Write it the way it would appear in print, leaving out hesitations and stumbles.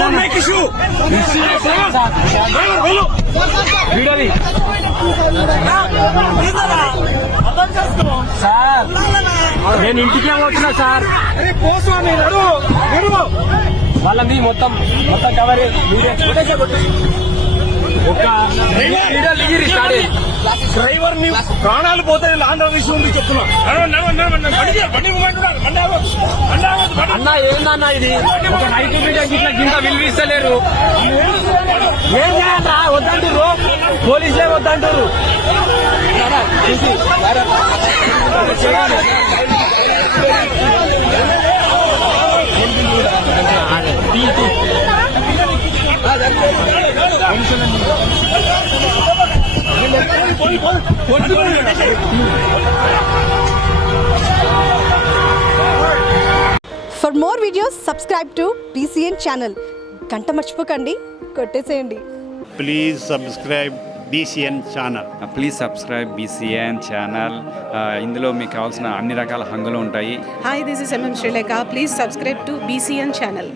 don't make issue. Sir నేను ఇంటికే పోతున్నా సార్. వాళ్ళని మొత్తం కవర్ ఒక డ్రైవర్ ని ప్రాణాలు పోతాయి. ఆంధ్ర విషయం ఉంది చెప్తున్నా. అన్న ఏందన్నా ఇది ఒక రైతు బిడ్డకి ఇట్లా గింత విలువిస్తలేరు. ఏం చేయాలరా? వద్దంటారు పోలీసులే వద్దంటారు. For more videos, subscribe to BCN channel. గంట మర్చిపోకండి, కొట్టేసేయండి. Please subscribe BCN channel. Please subscribe BCN channel. ఇందులో మీకు కావాల్సిన అన్ని రకాల హంగులు ఉంటాయి. Hi, this is MM Sri Lanka. Please subscribe to BCN channel.